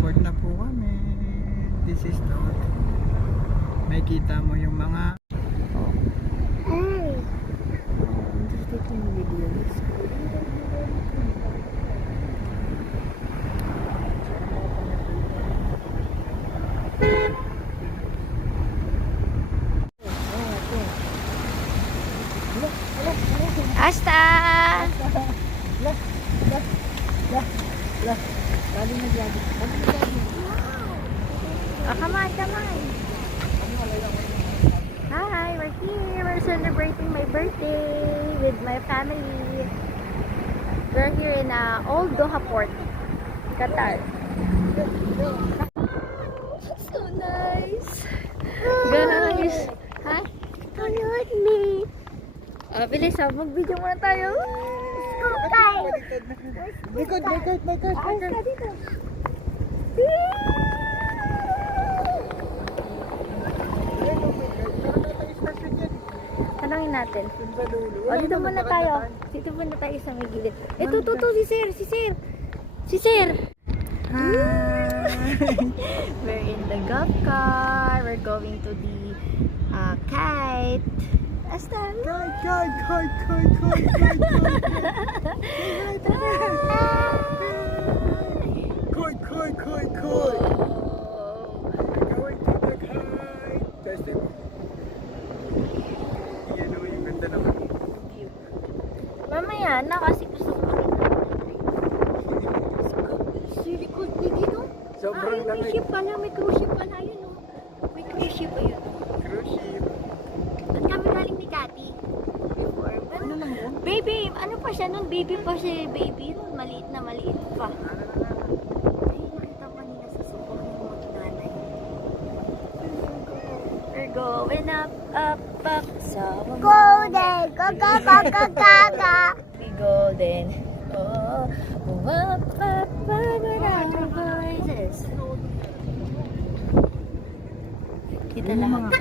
Port na po kami. This is the may kita mo yung mga Hey! I'm just taking videos. Asta! Oh, come on, come on. Hi, we're here. We're celebrating my birthday with my family. We're here in Old Doha Port, Qatar. So nice. Guys. Hi. Don't hurt me. Bilis mag-video muna tayo. Let's go, guys. Likod. Dito. Tanongin natin. Dito muna tayo. Dito muna tayo sa may gilid. Ito, si Sir. We're in the golf car. We're going to the kite. Asta. Mamaya na kasi gusto ko. Silikod ni dito. Sobrang May lamig. ship pala. May cruise ship pala. Ayun o. May cruise ship. Ayun. Cruise ship. Doon kami galing ni Kati. Before. Ano lang yun? Baby, ano pa siya nun? Baby pa siya. Baby. Maliit pa. Ay, nakita ko kanina sa suko ng mga nanay. We're going up. Sa golden. We golden. Oh, up, with our voices. Kita lahat.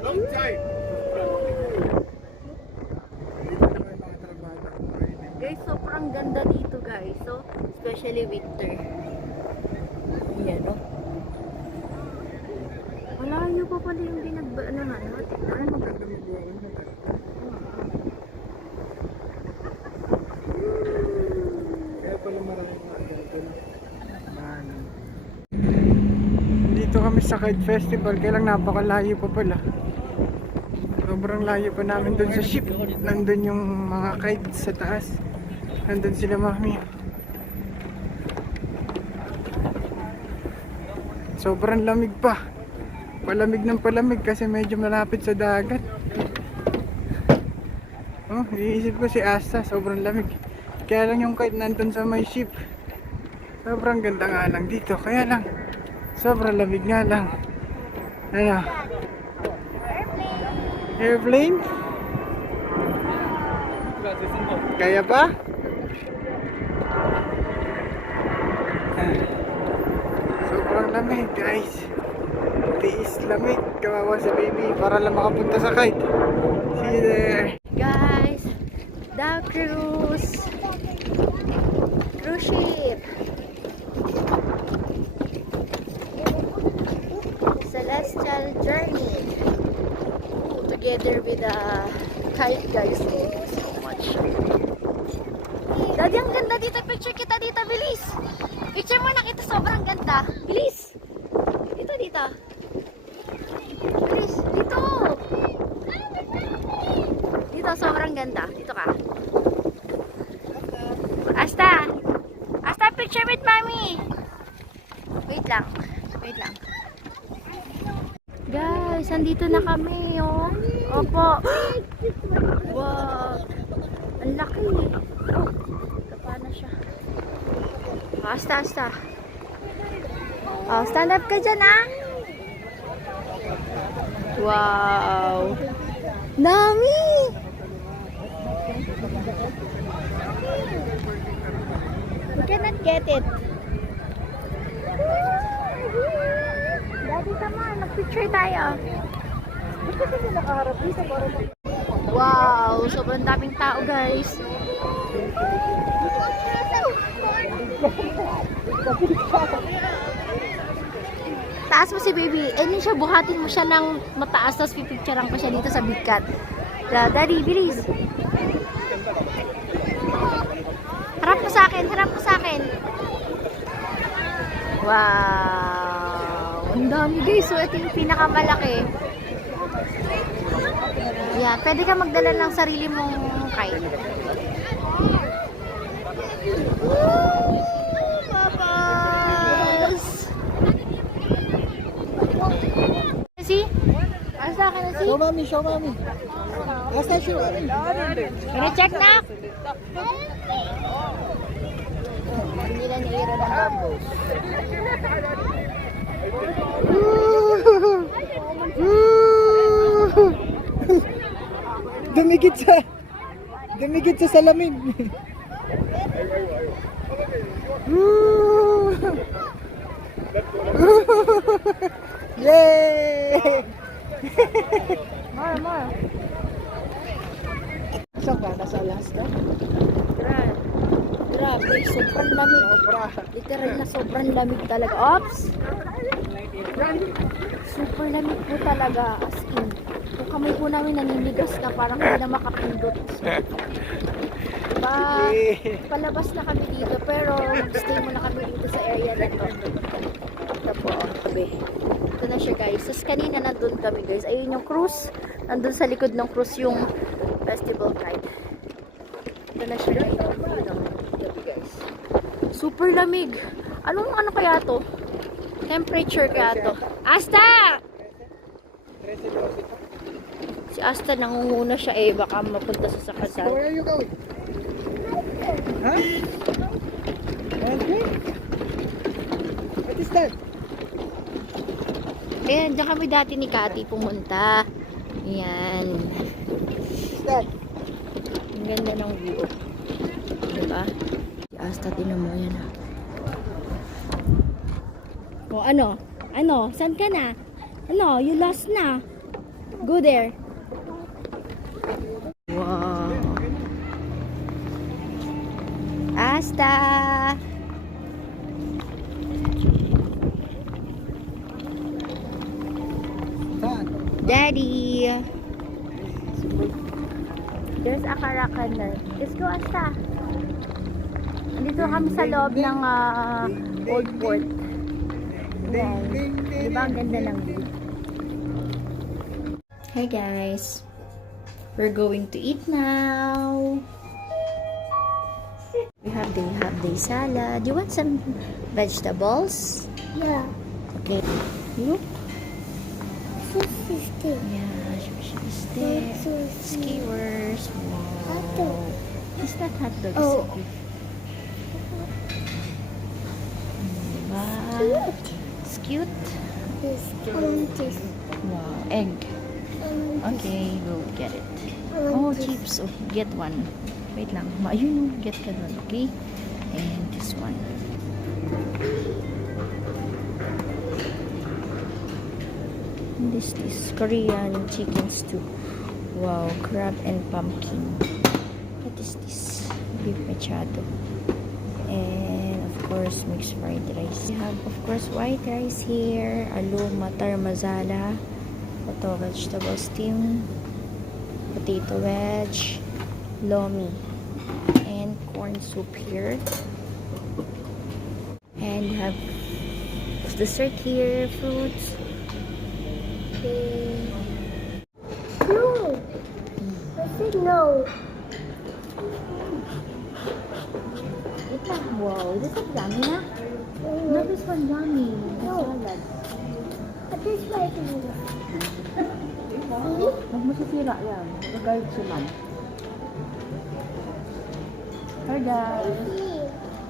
Long time. Guys, sobrang ganda dito guys. So, especially winter. Yan o. Malayo pa pala yung ano natin. Ano maganda mag-buwan na tayo? Kaya pala maraming mga ganito na. Dito kami sa Kite Festival, kaya lang napakalayo pa pala. Sobrang layo pa namin dun sa ship. Nandun yung mga kites sa taas. Nandun sila mami. Sobrang lamig pa. Palamig ng palamig kasi medyo malapit sa dagat. Oh, iisip ko si Asta, sobrang lamig. Kaya lang yung kite nandun sa may ship. Sobrang ganda nga lang dito. Kaya lang, sobrang lamig nga lang. Ano? Airplane? Kaya ba? Sobrang lamig guys. Tiis lamig. Kawawa sa baby para lang makapunta sa kite. See you there. Guys, the cruise ship. Celestial journey. Together with the kite guys. So much. Daddy, ang ganda dito. Picture kita dito, bilis. Picture mo na kita, sobrang ganda. Bilis. Dito. Bilis, dito. Dito, sobrang ganda. Dito ka. Asta, picture with mommy. Wait lang. Guys, andito na kami, oh. Opo. Wow. Ang laki. Oh, kapa na siya. Asta. Oh, stand up ka dyan, ah. Wow. Dami. We cannot get it. Daddy, come on. Mag-picture tayo. Ba't kasi nakaharap dito? Wow, sobrang daming tao guys. Taas mo si baby. Eh, siya, buhatin mo siya ng mataas, tapos pipicturean ko siya dito sa bigat. Daddy, bilis. Harap mo sa akin, harap mo sa akin. Wow. Ang dami guys. So, ito yung pinakamalaki. Yeah, pwede ka magdala ng sarili mong kite. Babas! See? Ano sa akin na see? Show mommy, show mommy. Asta, show mommy. Can you check na? Hindi na naira ng bubbles. Dumigit sa salamin. Yay! More. Saan ka? Nasa Alaska? Grabe, sobrang lamig. Literal na sobrang lamig talaga. Ops! Super lamig po talaga. As in, yung kamay po namin naninigas na parang hindi na makapindot. Palabas na kami dito pero stay muna kami dito sa area na to. Ito po, tabi. Ito na siya guys. Tapos kanina nandun kami guys. Ayun yung cruise. Nandun sa likod ng cruise yung festival kite. Ito na siya guys. Tabi guys. Super lamig. Ano kaya to? Temperature kaya to? Asta! Si Asta nangunguna siya eh. Baka mapunta sa kasal. Where are you going? Huh? Okay. What is that? Ayan, dyan kami dati ni Cathy pumunta. Ayan. What is that? Ang ganda ng view. Diba? Si Asta, tinan mo yan ha. O ano? Ano? Saan ka na? Ano? You lost na. Go there. Wow. Asta! Saan? Daddy! There's a Caracana. Let's go, Asta. Dito kami sa loob ng Old Port. Wow. Diba ang ganda ng view? Hey guys! We're going to eat now! We have the salad. Do you want some vegetables? Yeah. Okay. Look. Fish stick. Yeah, fish there. Skewers. Hot Wow. dog. It's not hot dog. Oh. It's beef. Diba? It's cute. This. This. Wow. Egg. Okay, we'll get it. Oh, chips. Oh, get one. Wait lang. Ayun, get ka dun. Okay? And this one. And this Korean chicken stew. Wow, crab and pumpkin. What is this? Beef machado. And of course, mixed fried rice. We have, of course, white rice here. Aloo, matar, masala. Ito, vegetable steam. Potato wedge. Lomi. And corn soup here. And you have dessert here, fruits. No. I said no. Wait lang. Wow, this is yummy na. No, this one yummy. No. Salad. But this way to me. Huwag mo sisira yan. Nagagayod si ma'am. Hi guys.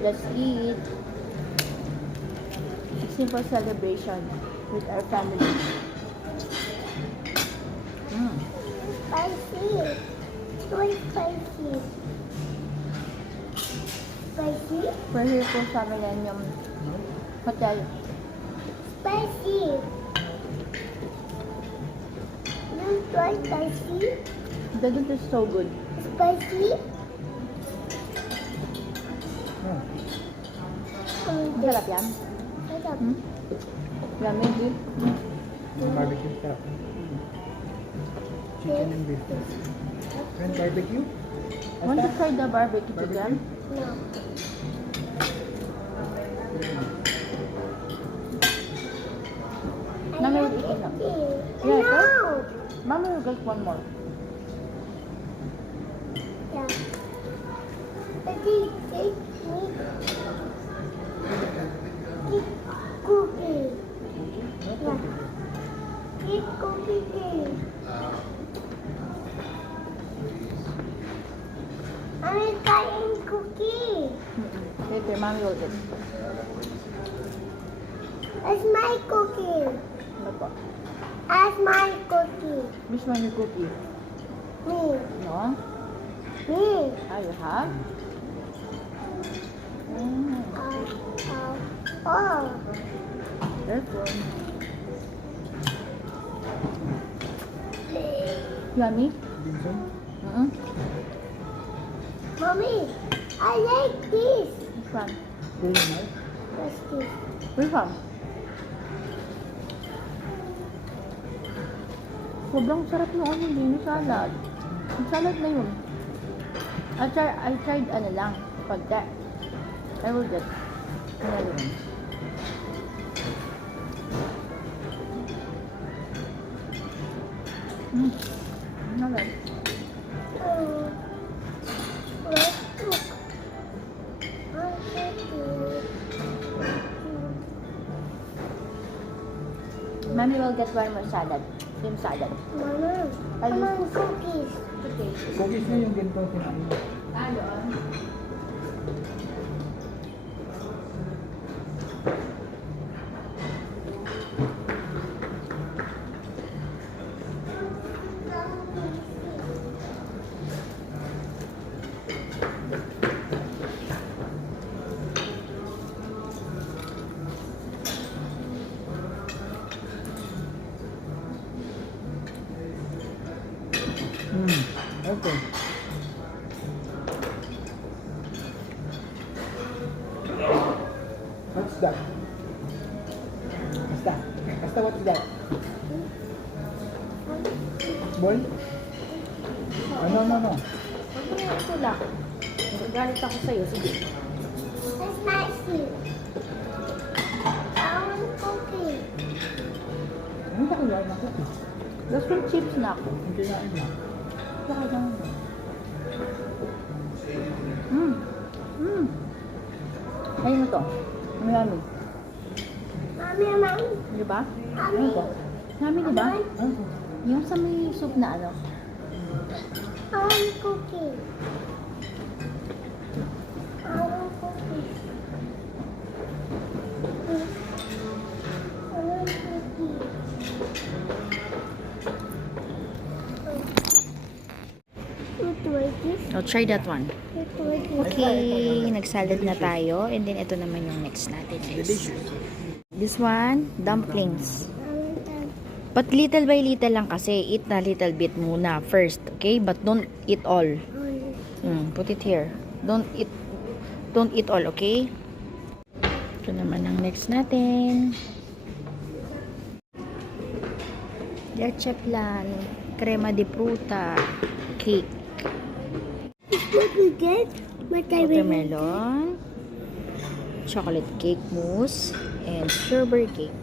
Let's eat. A simple celebration with our family. Spicy. It's very spicy. Spicy? We're here po sa Millennium Hotel. Spicy. You try spicy? The noodles is so good. Spicy? Oh, Masarap yan. Sarap. Hmm? Yummy, beef. barbecue stuff. Chicken and beef. And barbecue? Want to try the barbecue chicken? No. Mami will eat it now. Yeah, Yeah, no. Mami will get one more. Yeah. But eat cookie. Yeah. Eat cookie. I'm eating cookie. Later, Mami will eat. That's my cookie. Ano po? That's my cookie. Which one your cookie? Me. No? Me. Ah, you have? Mm. Oh. Careful. Yummy? Binson? Mommy, I like this. Which one? Very nice. What's this? Which one? Sobrang sarap ng ano din, yung salad. Yung salad na yun. I tried ano lang, pagka. I will get another one. Alright. Let's cook. I like it. Mommy will get one more salad. Yung salad. Mama, come on, cookies. Okay. Cookies na yung ganito sinabi mo. Ah, doon. Okay. What's that? Basta. Basta, what's that? Ball? No. Huwag mo na itulak. Galit ako sa'yo. Sige. That's spicy. I want cookie. Ano ka kaya ng cookies? Those were chips na ako. Ang kinain mo. Saka lang. Ayun mo to. Ano yummy? Mommy. Di ba? Ano to? Yummy, di ba? Ano? Yung sa may soup na ano. I want cookie. I want cookie. I want cookie. What was this? I'll try that one. What was this? Okay, nagsalad na tayo. And then, ito naman yung next natin. Delicious. This one, dumplings. I want that. But little by little lang kasi. Eat na little bit muna first. Okay? But don't eat all. Put it here. Don't eat all, okay? Ito naman ang next natin. Leche plan. Crema de fruta. Cake. What we get? What I will Watermelon. Chocolate cake mousse. And strawberry cake.